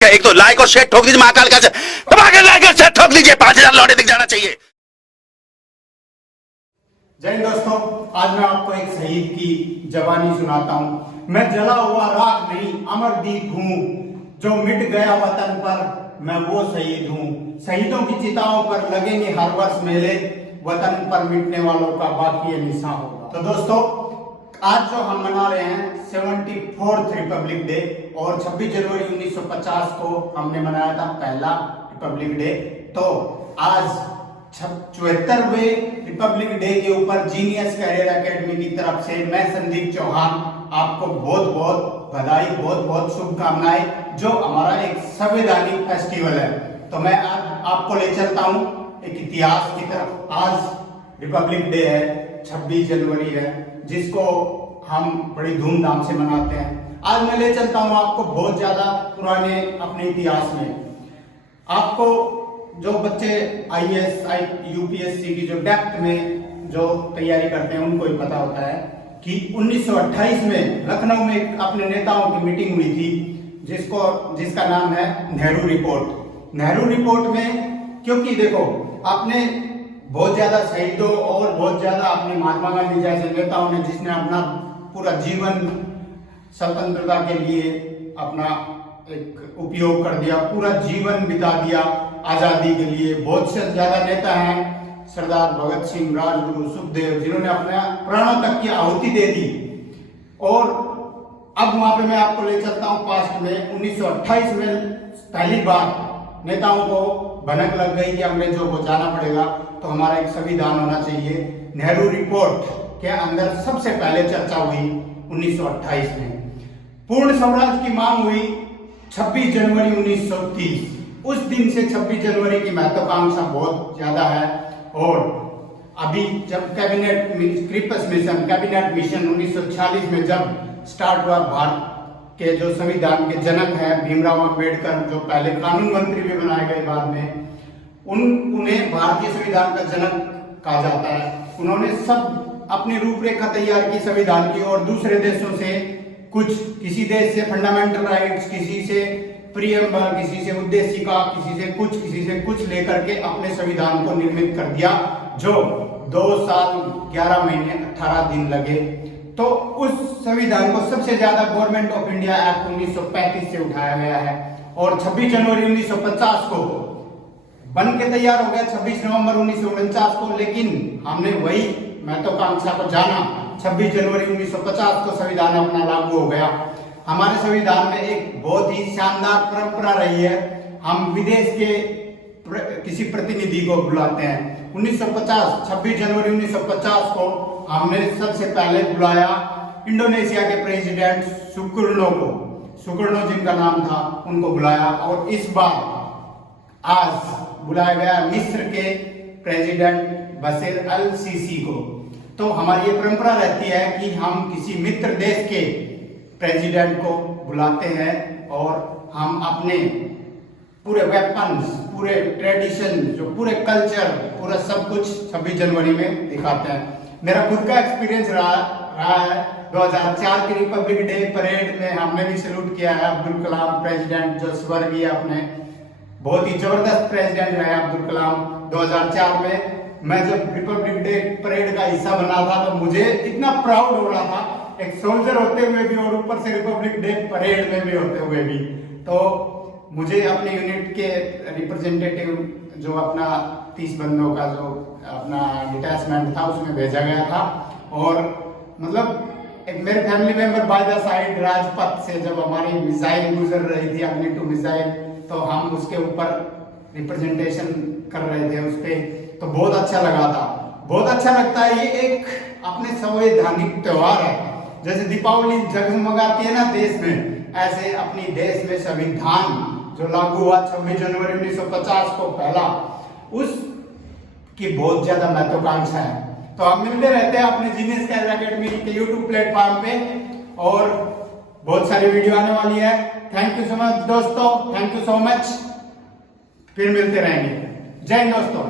एक तो लाइक और शेयर ठोक दीजिए, महाकाल का दबाकर लाइक और शेयर ठोक दीजिए, 5000 लौटे दिख जाना चाहिए। जय हिंद दोस्तों, आज मैं आपको एक शहीद की जवानी सुनाता हूँ। मैं जला हुआ राख नहीं अमरदीप हूँ, जो मिट गया वतन पर मैं वो शहीद हूँ। शहीदों की चिताओं पर लगेंगे हर वर्ष मेले, वतन पर मिटने वालों का बाकी ये निशान होगा। तो दोस्तों, आज जो हम मना रहे हैं 74th रिपब्लिक डे, और 26 जनवरी 1950 को हमने मनाया था पहला रिपब्लिक डे। तो आज 74वें रिपब्लिक डे के ऊपर जीनियस कैरियर एकेडमी की तरफ से मैं संदीप चौहान आपको बहुत बहुत बधाई, बहुत बहुत शुभकामनाएं, जो हमारा एक संवैधानिक फेस्टिवल है। तो मैं आज आपको ले चलता हूं एक इतिहास की तरफ। आज रिपब्लिक डे है, 26 जनवरी है, जिसको हम बड़ी धूमधाम से मनाते हैं। आज मैं ले चलता हूं आपको बहुत ज्यादा पुराने अपने इतिहास में। आपको जो बच्चे आईएएस, यूपीएससी की जो डेप्थ में जो तैयारी करते हैं उनको ही पता होता है कि 1928 में लखनऊ में अपने नेताओं की मीटिंग हुई थी, जिसका नाम है नेहरू रिपोर्ट। नेहरू रिपोर्ट में, क्योंकि देखो आपने बहुत ज्यादा शहीदों और बहुत ज्यादा अपने महात्मा गांधी जैसे नेताओं ने, जिसने अपना पूरा जीवन स्वतंत्रता के लिए अपना एक उपयोग कर दिया, पूरा जीवन बिता दिया आजादी के लिए। बहुत से ज्यादा नेता हैं, सरदार भगत सिंह, राजगुरु, सुखदेव, जिन्होंने अपने प्राणों तक की आहुति दे दी। और अब वहां पे मैं आपको ले चलता हूं पास्ट में। 1928 में पहली बार नेताओं को भनक लग गई कि अंग्रेजों को जाना पड़ेगा, तो हमारा एक संविधान होना चाहिए। नेहरू रिपोर्ट के अंदर सबसे पहले चर्चा हुई 1928 में। पूर्ण स्वराज की मांग हुई 26 जनवरी 1930। उस दिन से 26 जनवरी की महत्वाकांक्षा बहुत ज्यादा है। और अभी जब क्रिपस मिशन, कैबिनेट मिशन 1946 में जब स्टार्ट हुआ, भारत के जो संविधान के जनक हैं भीमराव अंबेडकर, जो पहले कानून मंत्री भी बनाए गए बाद में, उन्हें भारतीय संविधान का जनक कहा जाता है। उन्होंने सब अपनी रूपरेखा तैयार की संविधान की, और दूसरे देशों से किसी देश से फंडामेंटल राइट्स, किसी से प्रियम्बल, किसी से उद्देशिका, किसी से कुछ लेकर के अपने संविधान को निर्मित कर दिया, जो 2 साल 11 महीने 18 दिन लगे। तो उस संविधान को सबसे ज्यादा गवर्नमेंट ऑफ इंडिया एक्ट 1935 से उठाया गया है, और 26 जनवरी 1950 को बन के तैयार हो गया 26 नवंबर 1949 को। लेकिन हमने वही महत्वाकांक्षा को जाना, 26 जनवरी 1950 को संविधान अपना लागू हो गया। हमारे संविधान में एक बहुत ही शानदार परंपरा रही है, हम विदेश के किसी प्रतिनिधि को बुलाते हैं। 1950 26 जनवरी 1950 को हमने सबसे पहले बुलाया इंडोनेशिया के प्रेसिडेंट सुकर्णो जिनका नाम था, उनको बुलाया। और इस बार आज बुलाया गया मिस्र के प्रेसिडेंट बशीर अल सीसी को। तो हमारी ये परंपरा रहती है कि हम किसी मित्र देश के प्रेसिडेंट को बुलाते हैं, और हम अपने पूरे वेपन्स, पूरे ट्रेडिशन, जो पूरे कल्चर, पूरा सब कुछ 26 जनवरी में दिखाते हैं। मेरा खुद का एक्सपीरियंस रहा है 2004 की रिपब्लिक डे परेड में हमने भी सैल्यूट किया है अब्दुल कलाम प्रेसिडेंट, जो स्वर्गीय अपने बहुत ही जबरदस्त प्रेसिडेंट रहे अब्दुल कलाम। 2004 में मैं जब रिपब्लिक डे परेड का हिस्सा बना था, तो मुझे इतना प्राउड हो रहा था, एक सोल्जर होते हुए भी और ऊपर से रिपब्लिक डे परेड में भी होते हुए भी। तो मुझे अपने यूनिट के रिप्रेजेंटेटिव, जो अपना 30 बंदों का जो अपना डिटैचमेंट था, उसमें भेजा गया था। और मतलब एक मेरे family member by the side Rajpath से जब हमारी मिसाइल गुजर रही थी, अग्नि 2 मिसाइल, तो हम उसके ऊपर रिप्रेजेंटेशन कर रहे थे उस पे। तो बहुत अच्छा लगा था, बहुत अच्छा लगता है। ये एक अपने संवैधानिक त्योहार है। जैसे दीपावली जगमगाती है ना देश में, ऐसे अपनी देश में संविधान जो लागू हुआ 26 जनवरी 1950 को पहला, उसकी बहुत ज्यादा महत्वाकांक्षा है। तो हम मिलते रहते हैं अपने जीनियस कैरियर एकेडमी के यूट्यूब प्लेटफॉर्म पे, और बहुत सारी वीडियो आने वाली है। थैंक यू सो मच दोस्तों, थैंक यू सो मच। फिर मिलते रहेंगे। जय हिंद दोस्तों।